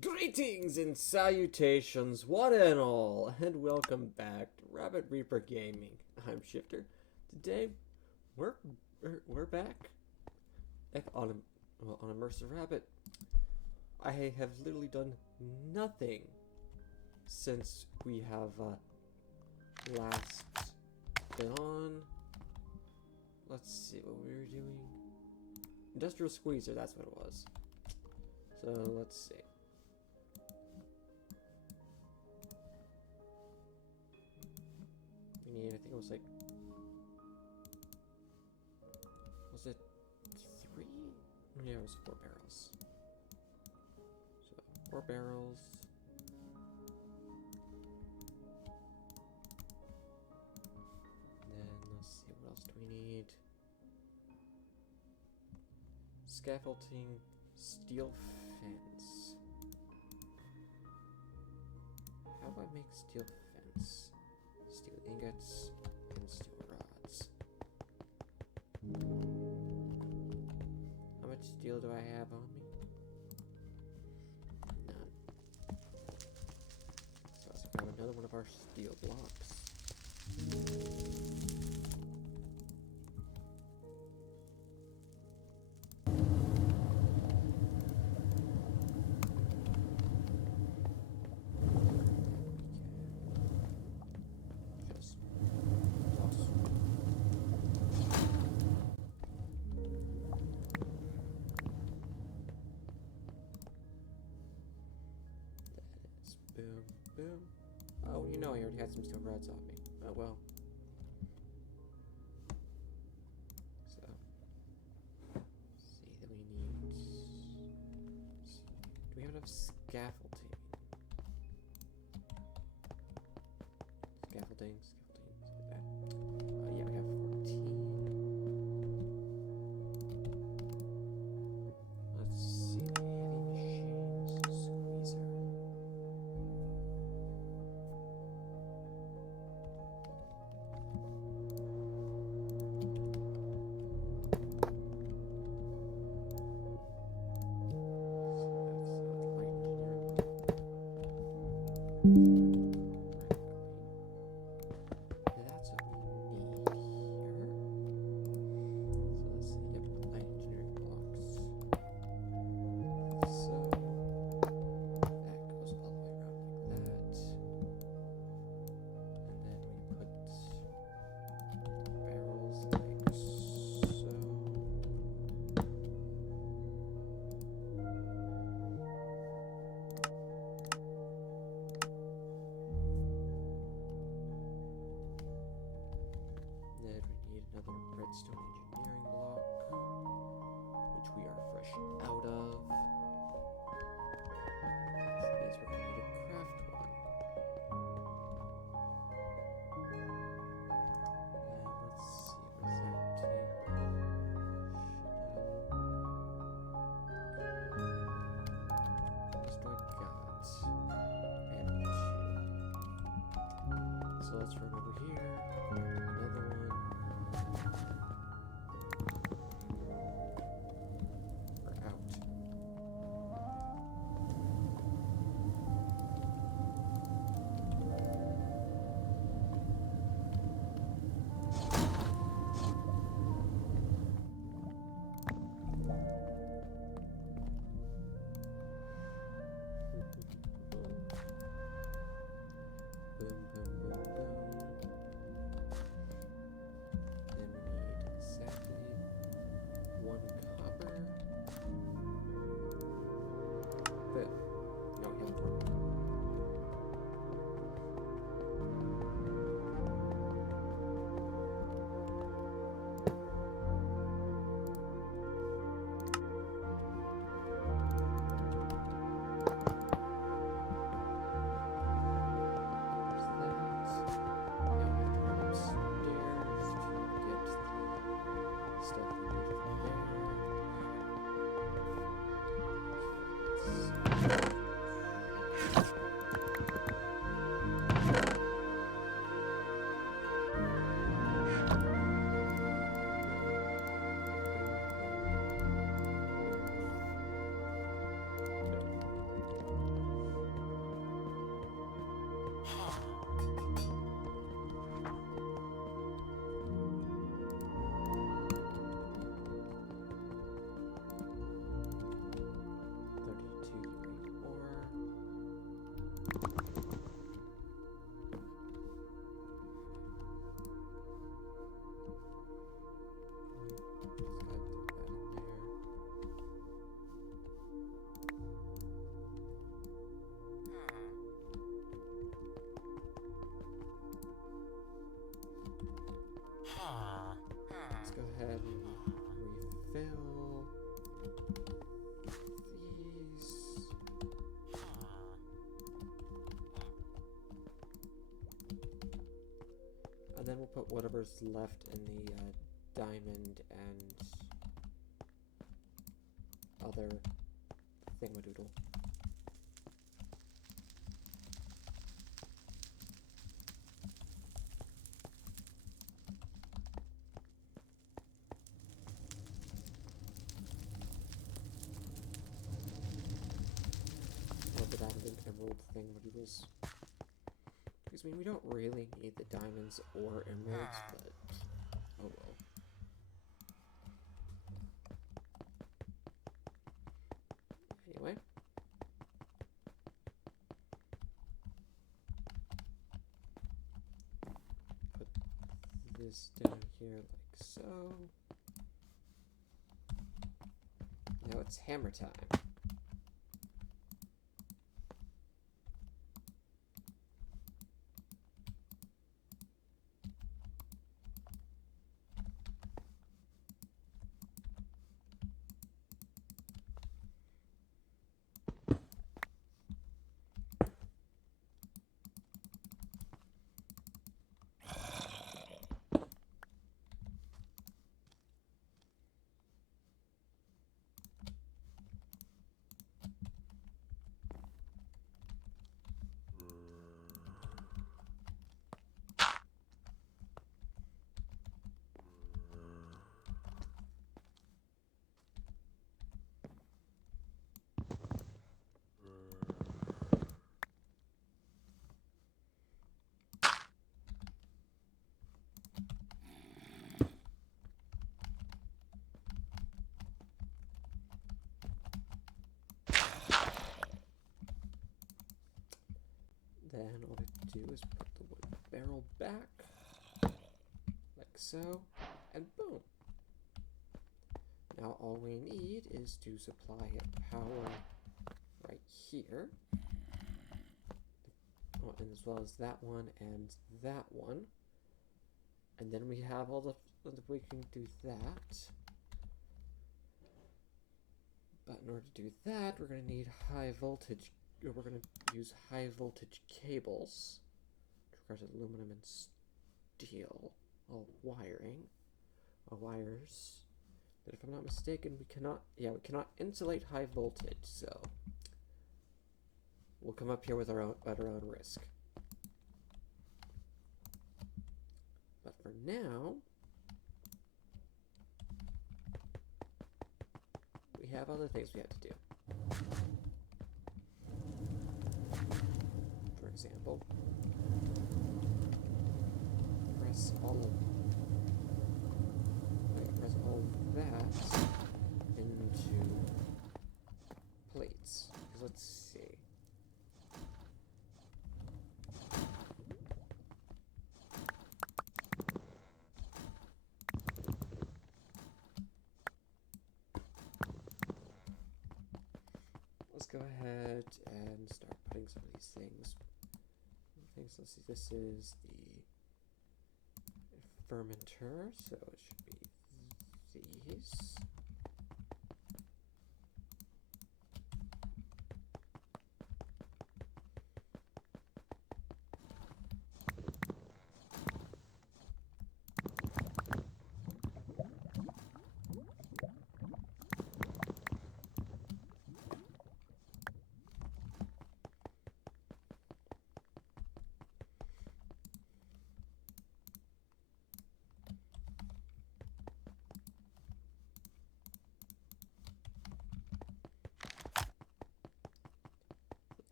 Greetings and salutations, one and all, and welcome back to Rabbit Reaper Gaming. I'm Shifter. Today, we're back on Immersive Rabbit. I have literally done nothing since we have last been on. Let's see what we were doing. Industrial Squeezer, that's what it was. So let's see. We need, I think it was like, was it 3? Yeah, it was 4 barrels. So 4 barrels. And then let's see, what else do we need? Scaffolding, steel fence. How do I make steel fence? Steel ingots and steel rods. How much steel do I have on me? None. So let's grab another one of our steel blocks. Boom, boom. Oh, you know I already had some steel rods on me. Oh well. So, see that we need. Do we have enough scaffolding? Scaffolding, something like that. Yeah, we have 14. Let's see. Heavy machines, squeezer. That's what we need here. So let's see, yep, light engineering blocks. So that goes all the way around like that. And then we put barrels like so. Then we need another redstone engineering block, which we are fresh out of. Which means we're going to need to craft one. And let's see, what does that take? Should have. What else do I got? I have 2. So let's run over here. Another one. We're out. Boom, boom, boom, boom. Let's go ahead and refill these. And then we'll put whatever's left in the diamond and other thingamadoodle. Diamond and emerald thingamadoodles. Because, I mean, we don't really need the diamonds or emeralds, but oh well. Anyway. Put this down here like so. Now it's hammer time. Then all we have to do is put the wood barrel back, like so, and boom. Now all we need is to supply it power right here, oh, and as well as that one and that one. And then we have all the, we can do that. But in order to do that, we're going to need high voltage. We're going to use high voltage cables, which requires aluminum and steel, all wiring, wires. But if I'm not mistaken, we cannot insulate high voltage, so we'll come up here with our own, at our own risk. But for now, we have other things we have to do. For example, press all of that into plates. Let's see. Let's go ahead and start putting some of these things. Let's see, this is the fermenter, so it should be these.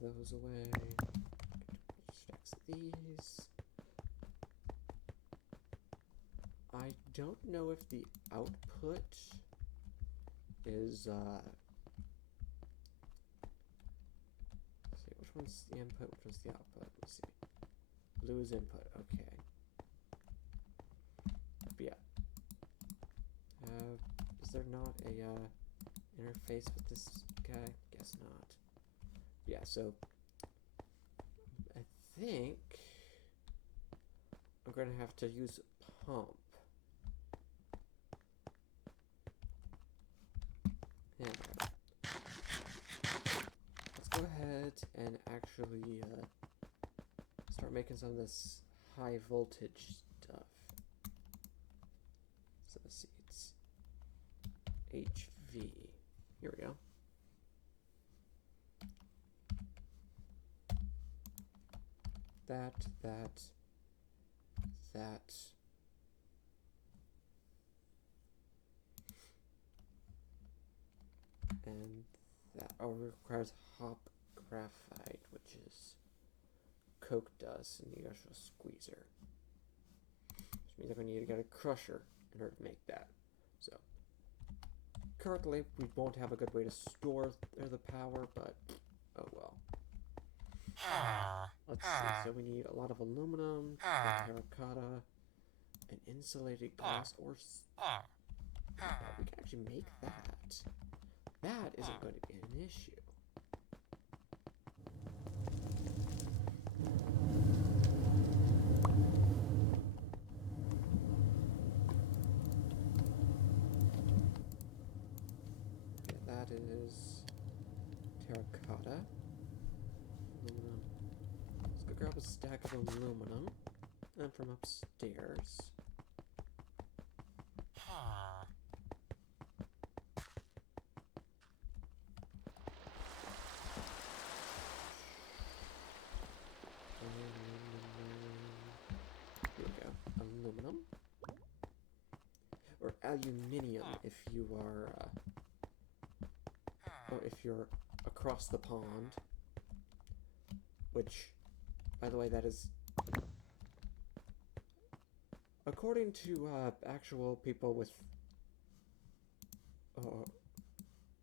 Those away. Stacks of these. I don't know if the output is one's the input, which one's the output? Let's see. Blue is input, okay. But yeah. Is there not a interface with this guy? Guess not. Yeah, so I think I'm gonna have to use pump. Anyway, let's go ahead and actually start making some of this high voltage stuff. So let's see, it's HV. Here we go. That. And that requires hop graphite, which is coke dust in the actual squeezer. Which means I'm going to need to get a crusher in order to make that. So, currently we won't have a good way to store the power, but oh well. Let's see, so we need a lot of aluminum, terracotta, an insulated glass, or we can actually make that. That isn't going to be an issue. Okay, that is terracotta. Aluminum. Let's go grab a stack of aluminum. And from upstairs. Here we go. Aluminum. Or aluminium if you are, or if you're across the pond. Which, by the way, that is, according to actual people with,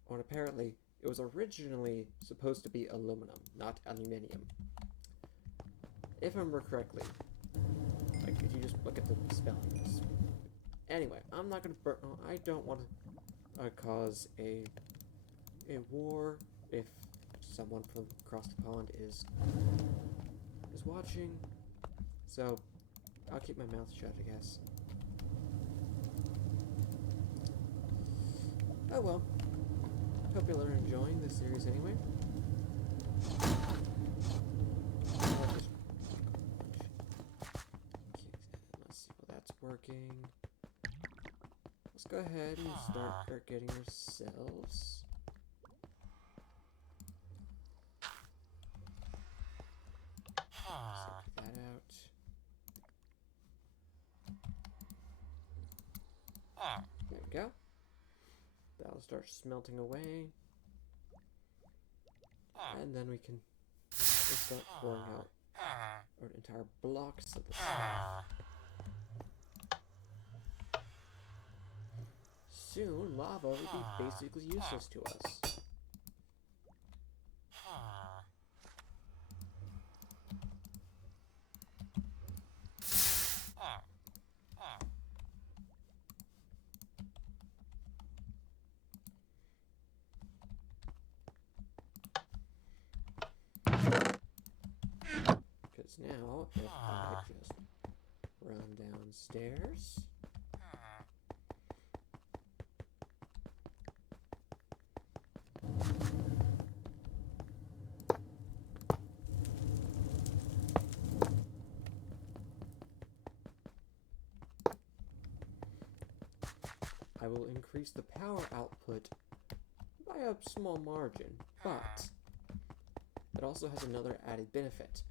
or apparently, it was originally supposed to be aluminum, not aluminium. If I remember correctly. Like, if you just look at the spellings. Anyway, I'm not gonna I don't want to cause a war if someone from across the pond is watching. So, I'll keep my mouth shut, I guess. Oh well. Hope you are enjoying this series anyway. Let's see, well, that's working. Let's go ahead and start getting ourselves. Take that out. There we go. That'll start smelting away. And then we can start pouring out our entire blocks of this stuff. Soon, lava will be basically useless to us. Because now, if I just run downstairs. I will increase the power output by a small margin, but it also has another added benefit.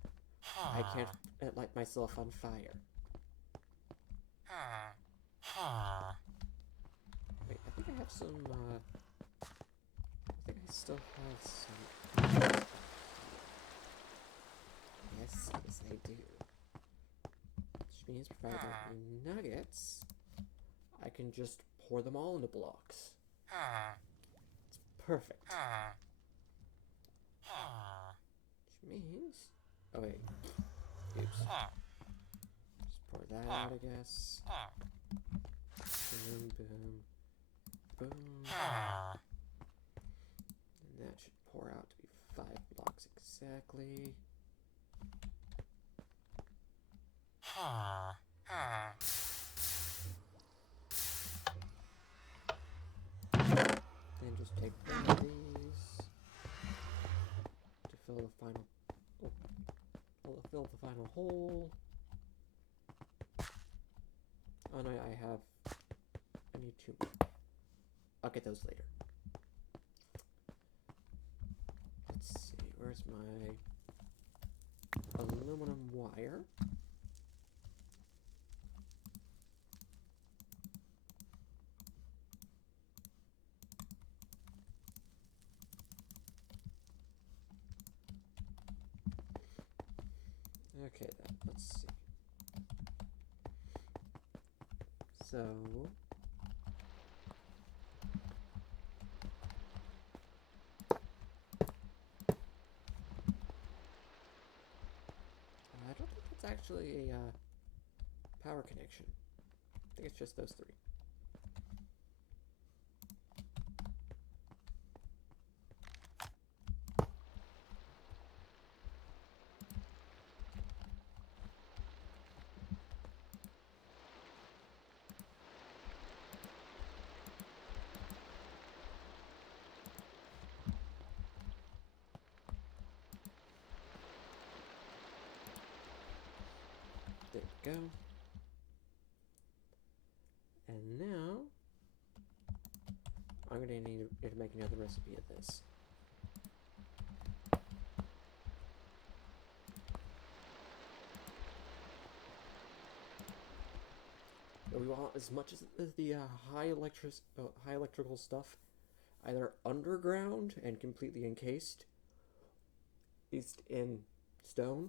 I can't light myself on fire. Wait, I think I have some, I think I still have some. Yes, I do. Which means provided I have nuggets, I can just pour them all into blocks. It's perfect. Which means... Oh wait. Oops. Just pour that out, I guess. Boom, boom, boom. And that should pour out to be 5 blocks exactly. Then just take one of these to fill the final... fill the final hole. Oh no, I need 2 more. I'll get those later. Let's see, where's my aluminum wire? Okay then, let's see. So I don't think it's actually a power connection. I think it's just those 3. There we go. And now I'm going to need to make another recipe of this. But we want as much as the high electrical stuff either underground and completely encased, east in stone,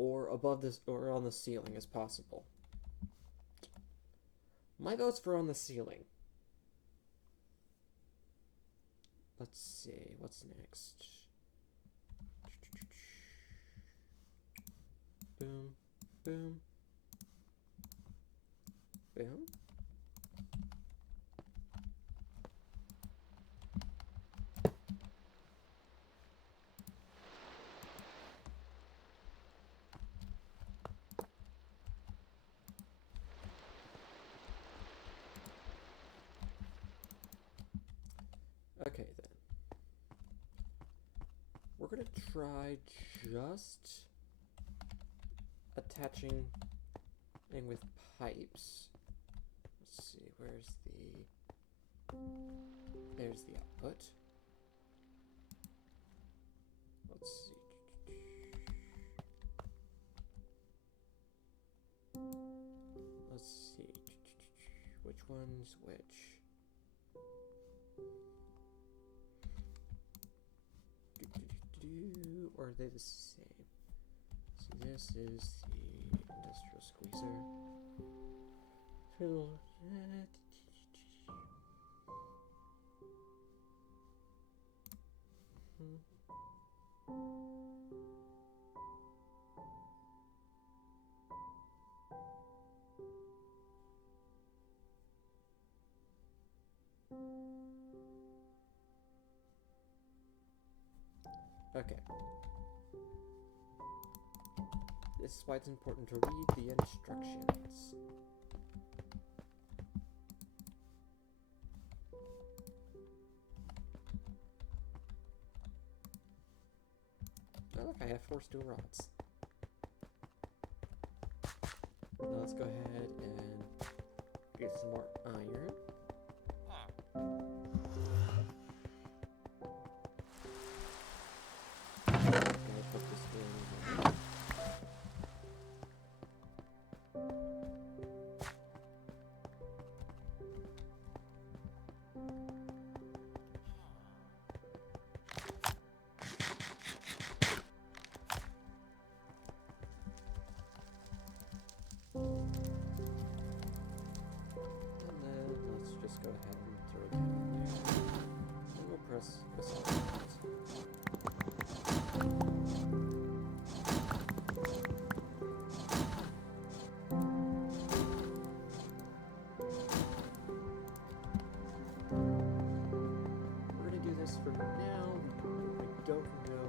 or above this, or on the ceiling as possible. My vote's for on the ceiling. Let's see, what's next? Boom, boom, boom. Okay then. We're gonna try just attaching in with pipes. Let's see, there's the output. Let's see. Let's see. Which one's which? Or are they the same? So this is the industrial squeezer. Okay. This is why it's important to read the instructions. Oh look, I have 4 steel rods. Now let's go ahead and get some more iron. Go ahead and throw it down in there. And we'll press assault. now, I don't know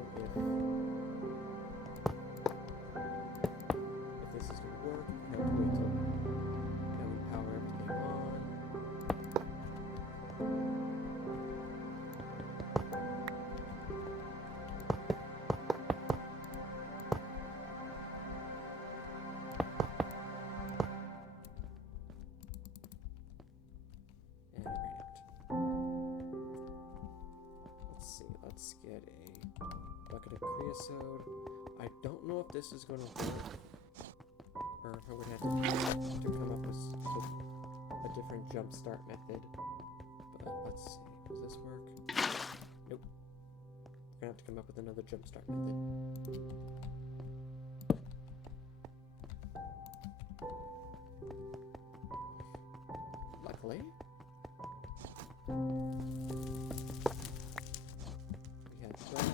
if this is going to work. I have to wait till now we power everything on. And it ran out. Let's see, let's get a bucket of creosote. I don't know if this is going to work, or if I would have to come up with a different jumpstart method. But let's see, does this work? Nope. We're going to have to come up with another jumpstart method. Luckily, we have that.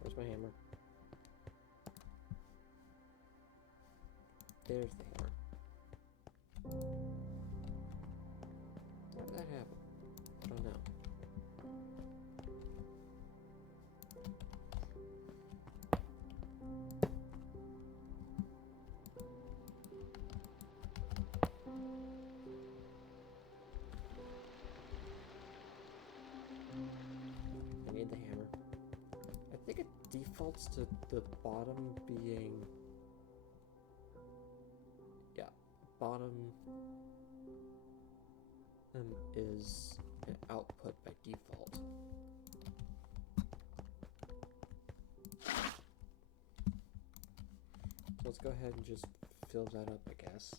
Where's my hammer? There's the hammer. How did that happen? I don't know. I need the hammer. I think it defaults to the bottom being... yeah, bottom is an output by default. So let's go ahead and just fill that up, I guess.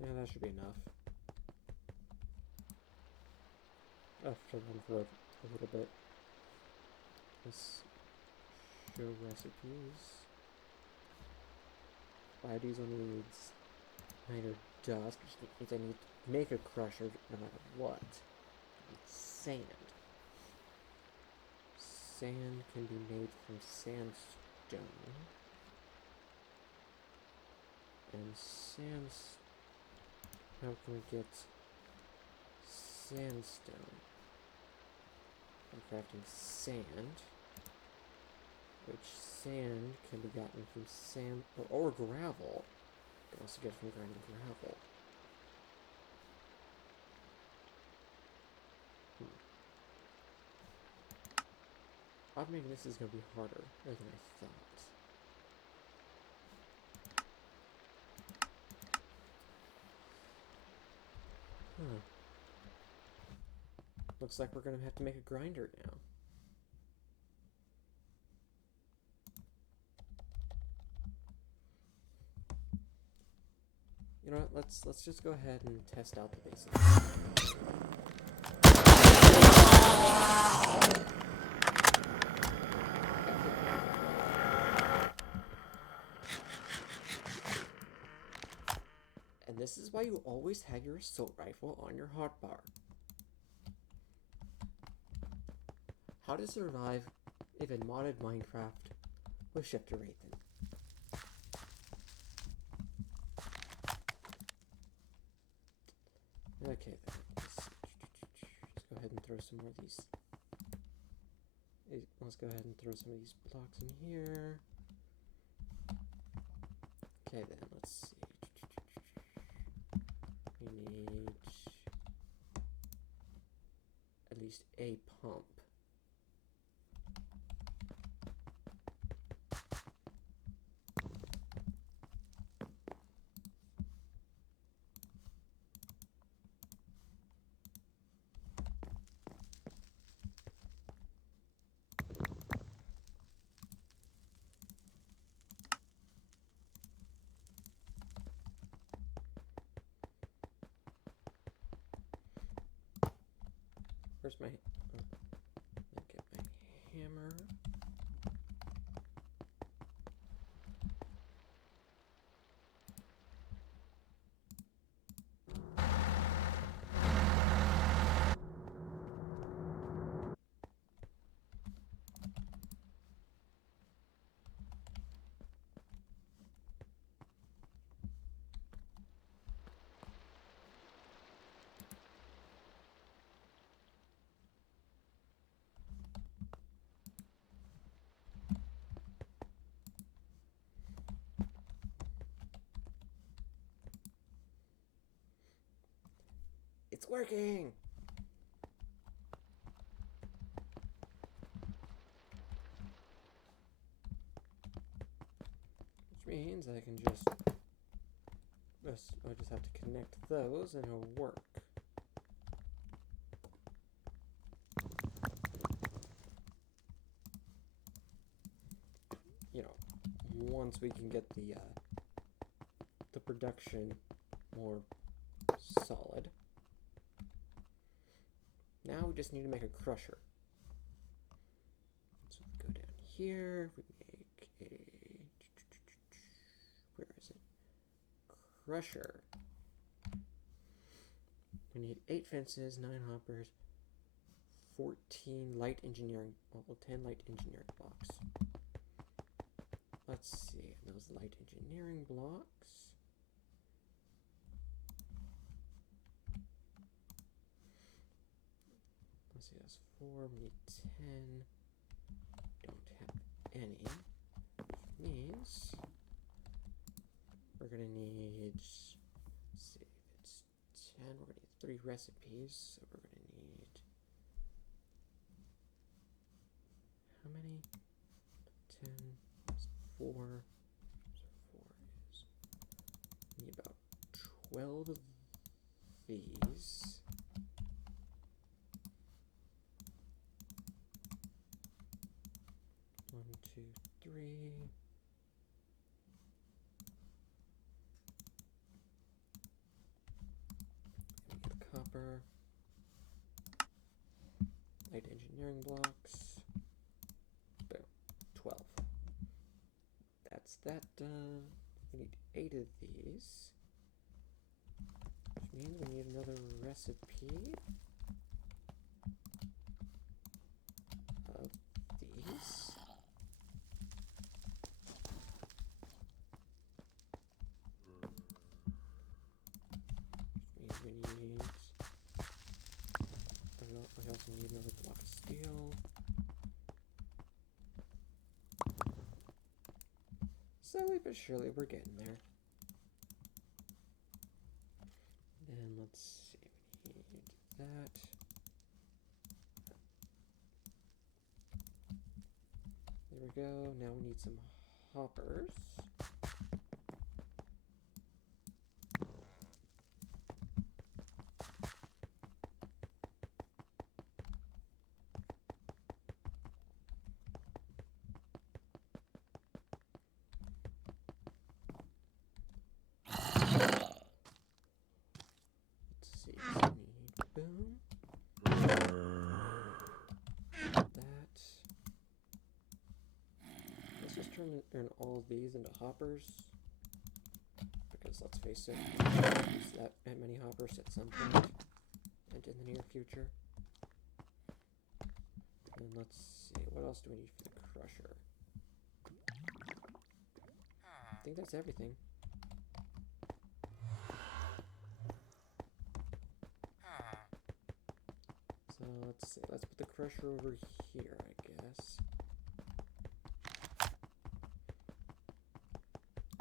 Yeah, that should be enough. After one for a little bit. Let's show recipes. Biodiesel needs minor dust, which means I need to make a crusher no matter what. Sand. Sand can be made from sandstone. And how can we get sandstone? I'm crafting sand, which sand can be gotten from sand or gravel. You can also get it from grinding gravel. Automating this is going to be harder than I thought. Huh. Looks like we're going to have to make a grinder now. You know what? Let's just go ahead and test out the basics. And this is why you always have your assault rifle on your hotbar. How to survive even modded Minecraft with Shifter Rathan. Okay then, let's go ahead and throw some more of these. Let's go ahead and throw some of these blocks in here. Okay then, let's see. We need at least a pump. Where's my... I'll get my hammer. It's working! Which means I can just I just have to connect those and it'll work. You know, once we can get the production more solid. Now we just need to make a crusher. So we go down here, we make a, where is it? Crusher. We need 8 fences, 9 hoppers, 14 light engineering, well, 10 light engineering blocks. Let's see, those light engineering blocks. Let's see, that's 4, we need 10. Don't have any, which means we're gonna need, let's see, if it's 10, we're gonna need 3 recipes, so we're gonna need, how many? 10, 4, so 4 is, we need about 12 of these. 1, 2, 3. We get copper. Light engineering blocks. Boom. 12. That's that done. We need 8 of these. Which means we need another recipe of these. Which means we need, we also need another block of steel. Slowly but surely we're getting there. And let's see, we need that. There we go. Now we need some hoppers. Let's see, we need boom. That. Let's just turn all of these into hoppers. Because let's face it, we won't use that many hoppers at some point and in the near future. And let's see, what else do we need for the crusher? I think that's everything. So let's see, let's put the crusher over here, I guess.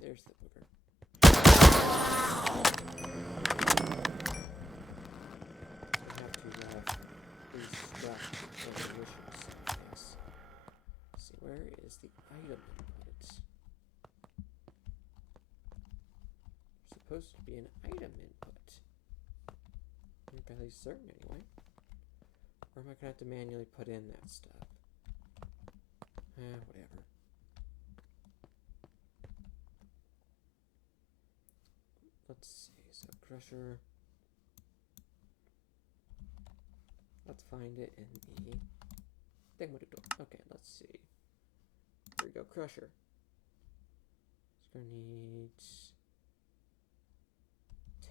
There's the booger. So we have to restock the wishes, I guess. Let's see, where is the item input? There's supposed to be an item input. I'm fairly certain anyway. Or am I gonna have to manually put in that stuff? Whatever. Let's see, so crusher. Let's find it in the thing. What it do? Okay, let's see. Here we go, crusher. It's gonna need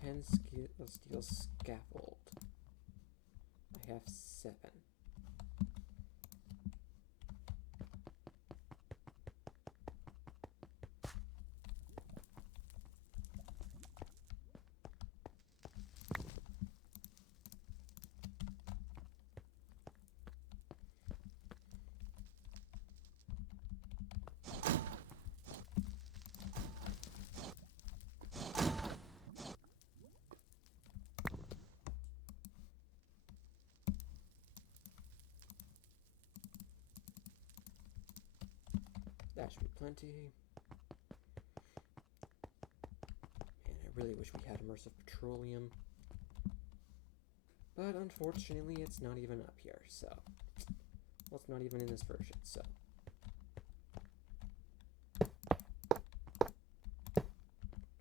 10 steel scaffold. I have 7. That should be plenty. And I really wish we had immersive petroleum. But unfortunately, it's not even up here, so. Well, it's not even in this version, so.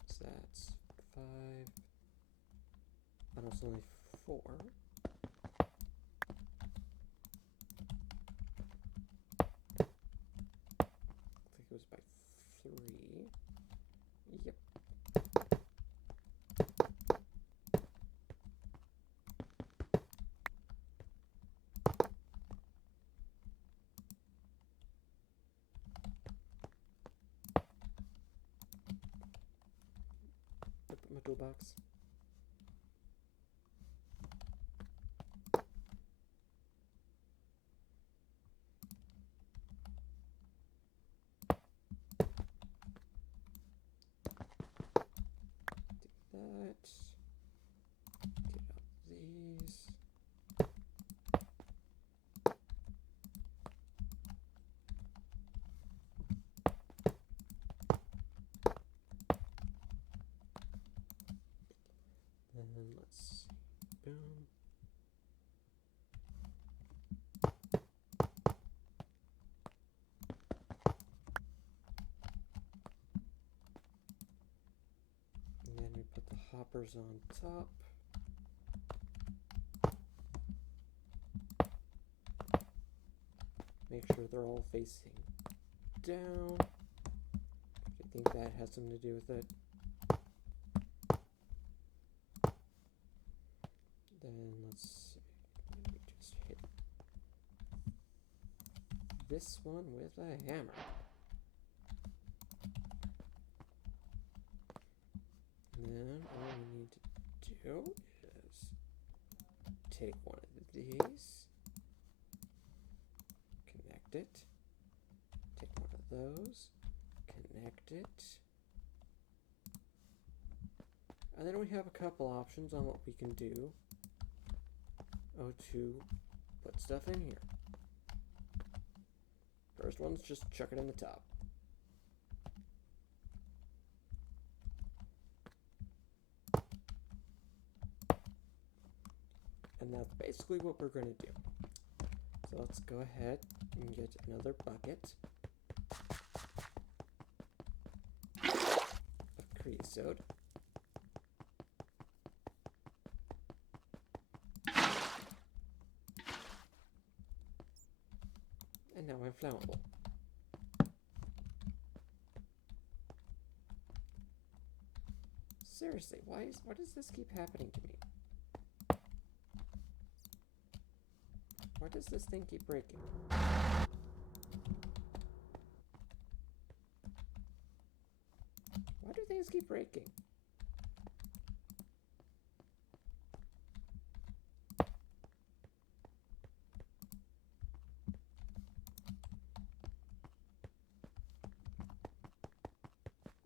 So that's 5. Oh, no, it's only 4. It was by 3. Yep. I put my toolbox. That. Get out these. Then let's see. Boom. And then we put the hoppers on top. Make sure they're all facing down. I think that has something to do with it. Then let's see. Let me just hit this one with a hammer. And then all we need to do is take one of these, connect it, take one of those, connect it, and then we have a couple options on what we can do. To put stuff in here. First one's just chuck it in the top. And that's basically what we're going to do. So let's go ahead and get another bucket of creosote. And now I'm flammable. Seriously, why does this keep happening to me? Why does this thing keep breaking? Why do things keep breaking?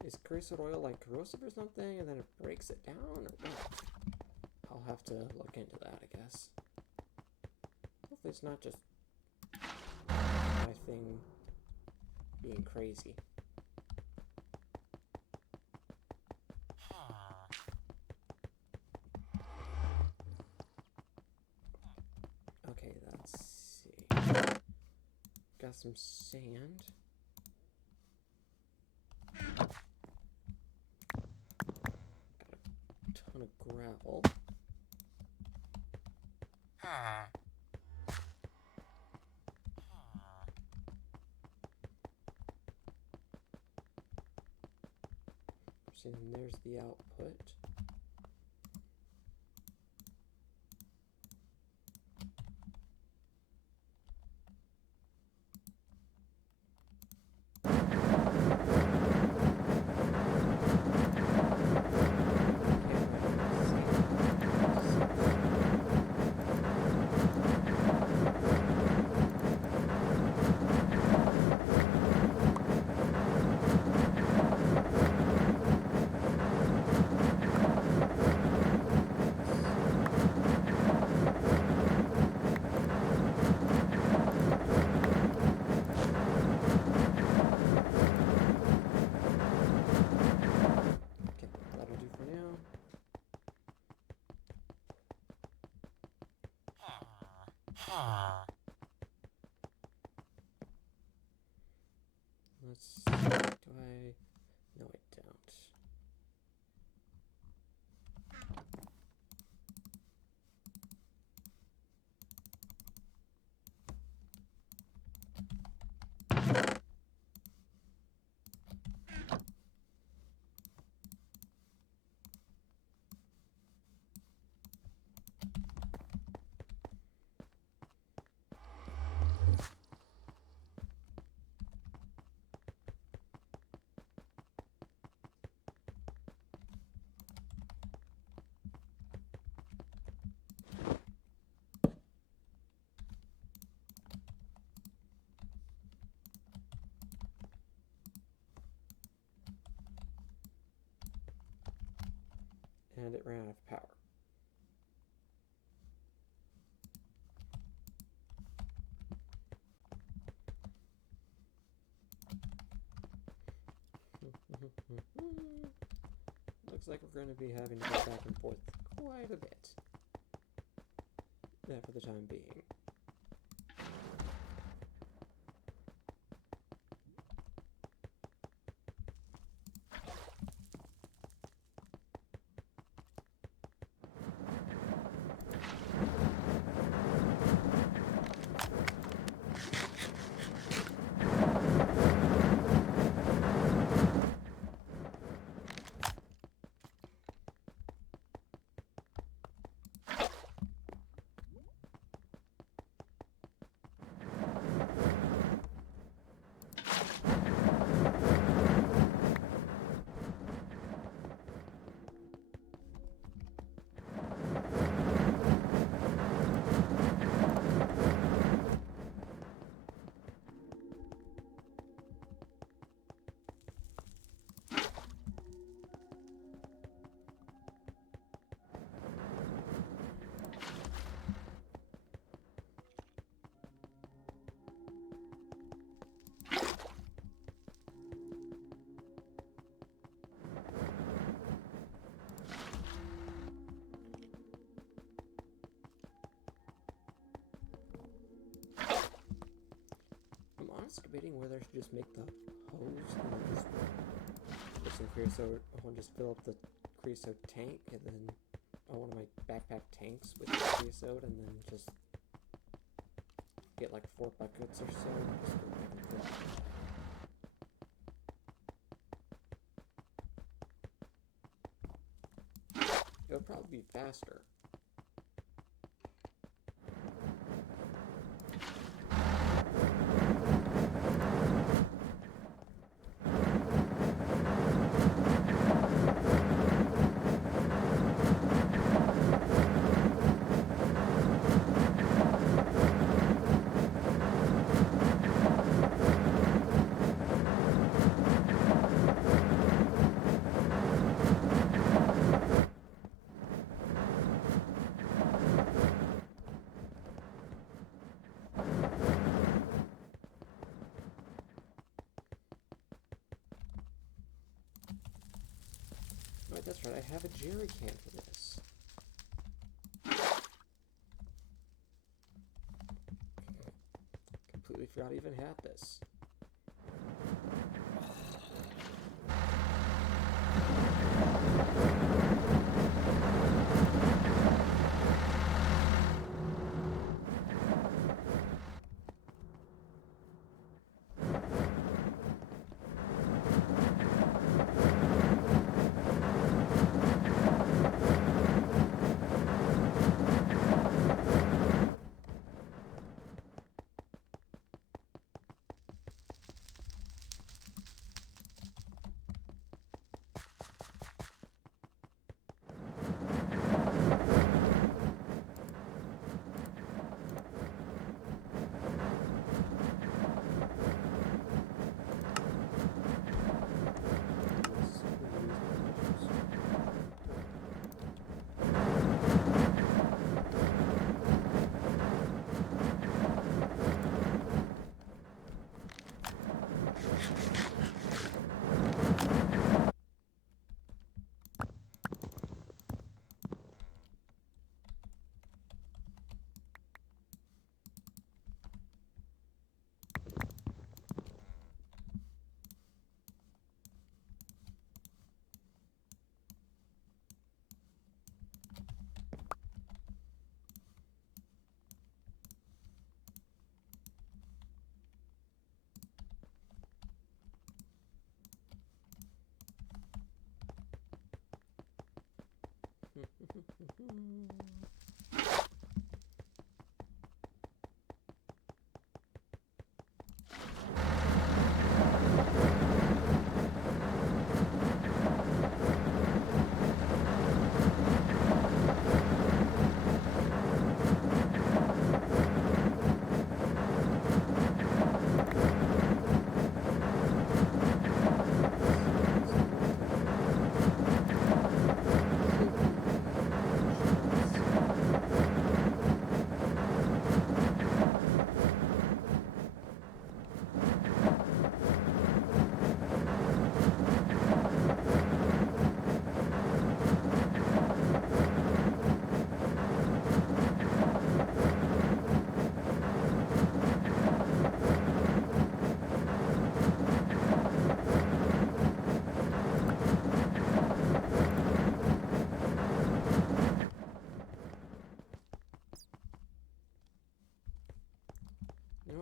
Is creosote oil like corrosive or something, and then it breaks it down, or what? I'll have to look into that, I guess. Hopefully it's not just my thing being crazy. Okay, let's see. Got some sand. Got a ton of gravel. And there's the output. Let's see, do I? No, I don't. And it ran out of power. Looks like we're going to be having to go back and forth quite a bit. For the time being. Excavating whether I should just make the hose and then just put some creosote. I want to just fill up the creosote tank and then one of my backpack tanks with the creosote and then just get like 4 buckets or so and just go back and forth. It would probably be faster. Right, that's right, I have a jerry can for this. Completely forgot I even had this.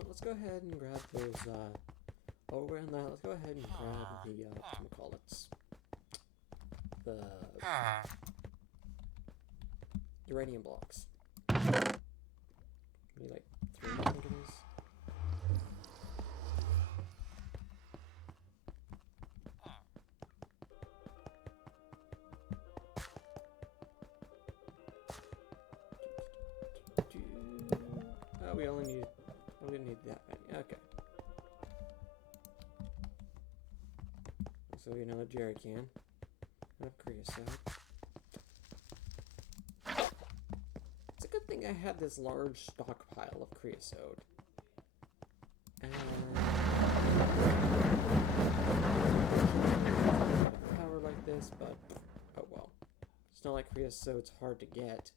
Let's go ahead and grab those, and let's go ahead and grab the, whatchamacallits, the uranium blocks. Maybe like 3, I think it is. Oh, we only need... we didn't need that many. Okay. So another jerry can. And a creosote. It's a good thing I had this large stockpile of creosote. And power like this, but oh well. It's not like creosote's hard to get.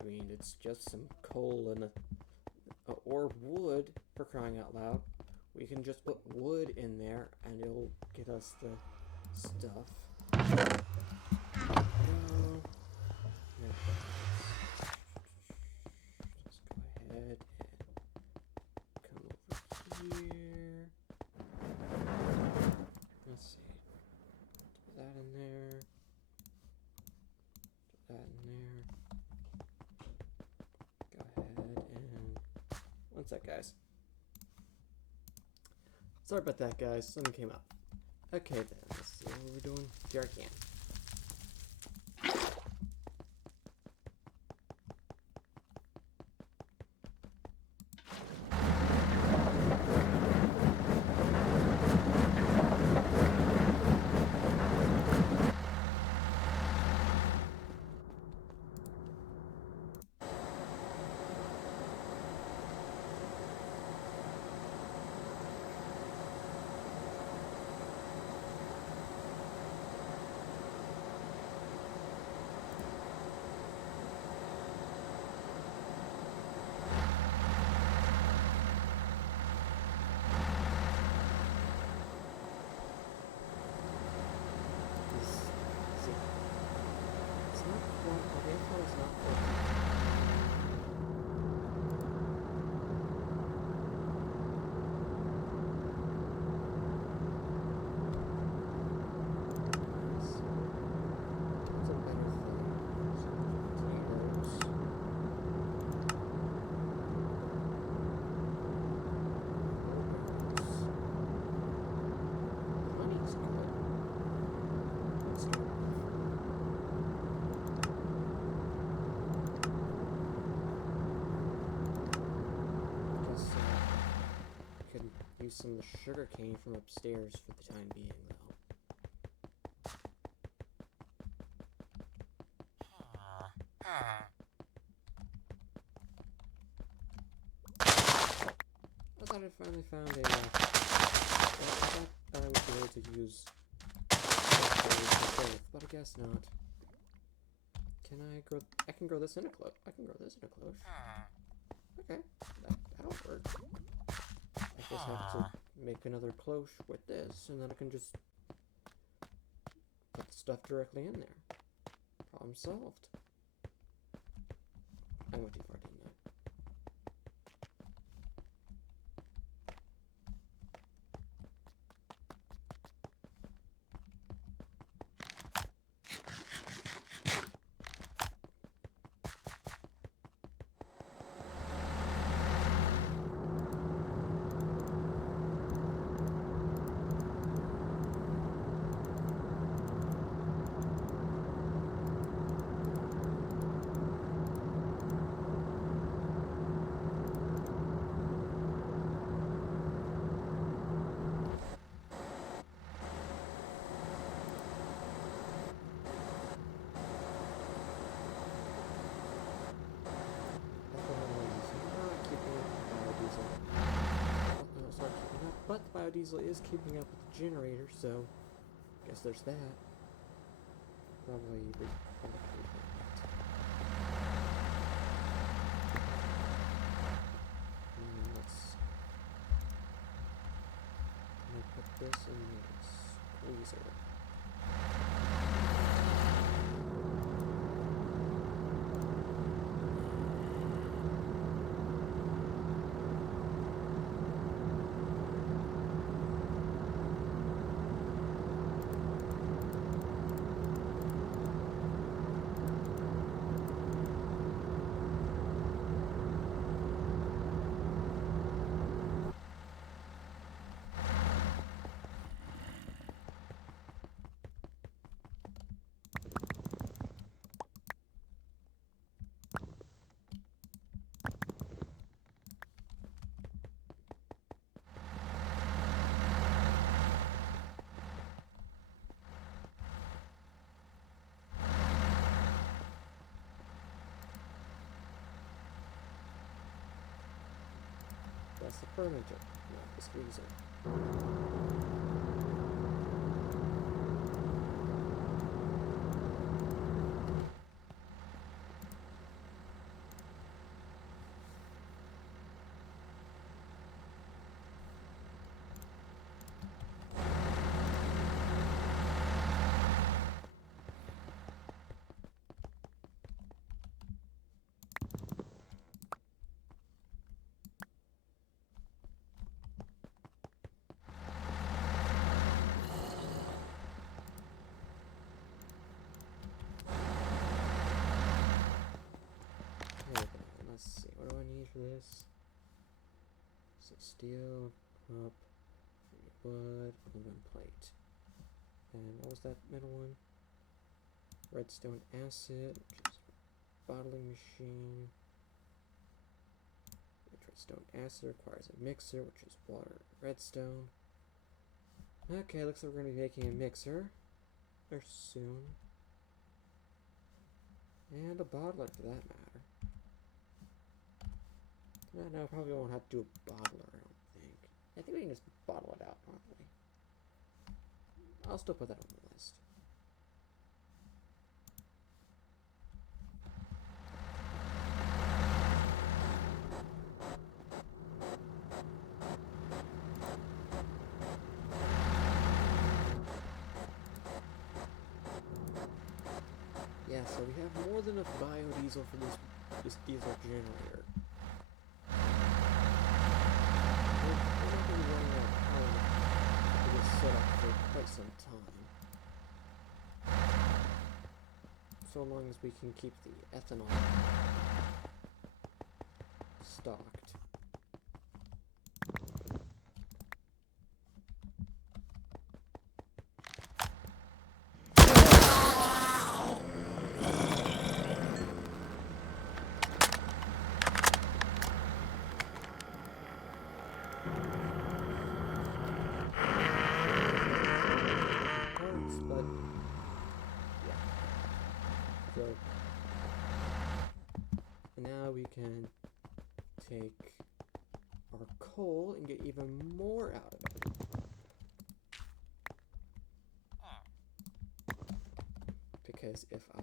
I mean, it's just some coal and or wood, for crying out loud. We can just put wood in there and it'll get us the stuff. Just go ahead and come over here. Let's see. Put that in there. Put that in there. Go ahead and... one sec, guys. Sorry about that, guys. Something came up. Okay, then. Let's see what we're doing. Jerry can. Some of the sugar cane from upstairs for the time being, though. I thought I finally found a, I thought I would be able to use both, but I guess not. Can I grow, I can grow this in a cloche. I can grow this in a cloche. Okay, that'll work. I just have to make another cloche with this, and then I can just put the stuff directly in there. Problem solved. I went too far, didn't I? biodiesel is keeping up with the generator, so I guess there's that. Probably replicate that. Let's put this in the squeezer. That's the fermenter, not the squeezer. Let's see, what do I need for this? So steel, up, wood, aluminum plate. And what was that middle one? Redstone acid, which is bottling machine. Which redstone acid requires a mixer, which is water and redstone. Okay, looks like we're going to be making a mixer. Or soon. And a bottler for that matter. No, probably won't have to do a bottler, I don't think. I think we can just bottle it out normally. I'll still put that on the list. Yeah, so we have more than enough biodiesel for this diesel generator. We're not going to be running out of power for this setup for quite some time. So long as we can keep the ethanol stocked. Now we can take our coal and get even more out of it. Because if I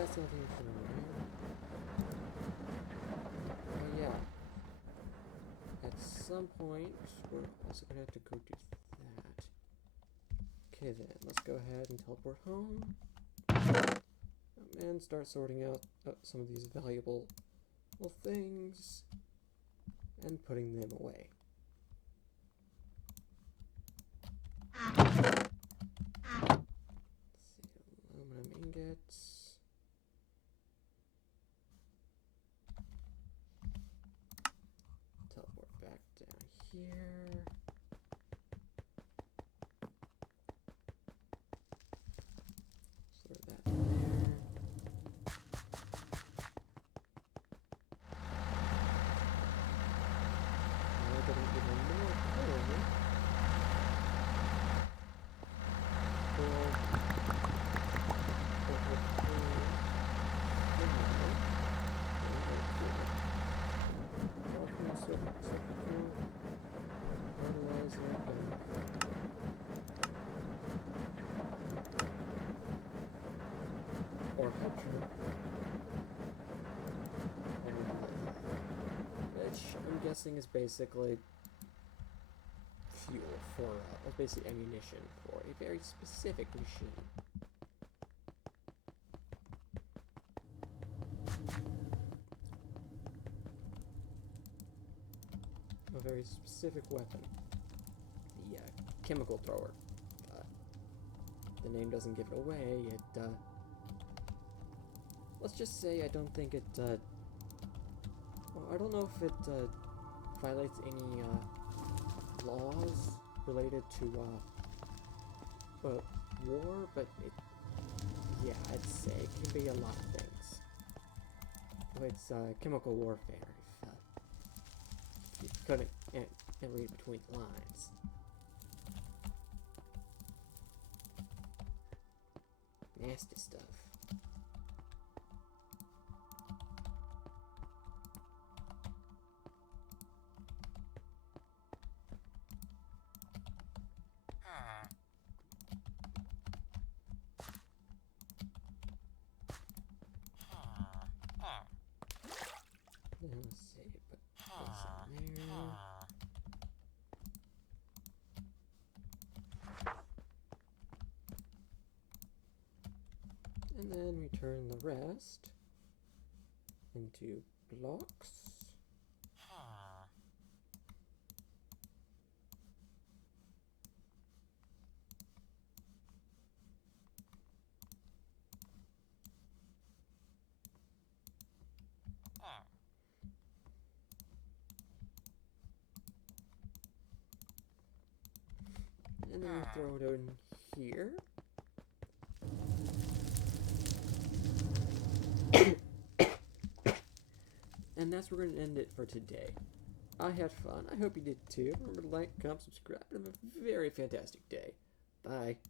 that's the only thing I put on there. Oh yeah. some point, we're also gonna have to go do that. Okay then, let's go ahead and teleport home. And start sorting out some of these valuable little things and putting them away. Let's see, aluminum ingots. Teleport back down here. Store that in there. Now we're getting even more power. Or hydrogen, which I'm guessing is basically fuel for, basically ammunition for a very specific machine. A very specific weapon. The chemical thrower. The name doesn't give it away. Let's just say I don't think it, well, I don't know if it, violates any, laws related to, war, but yeah, I'd say it can be a lot of things. It's, chemical warfare, if you couldn't read between the lines. Nasty stuff. Let's see, put this in there. And then we turn the rest into blocks. And then we throw it in here. And that's where we're going to end it for today. I had fun. I hope you did too. Remember to like, comment, subscribe, and have a very fantastic day. Bye.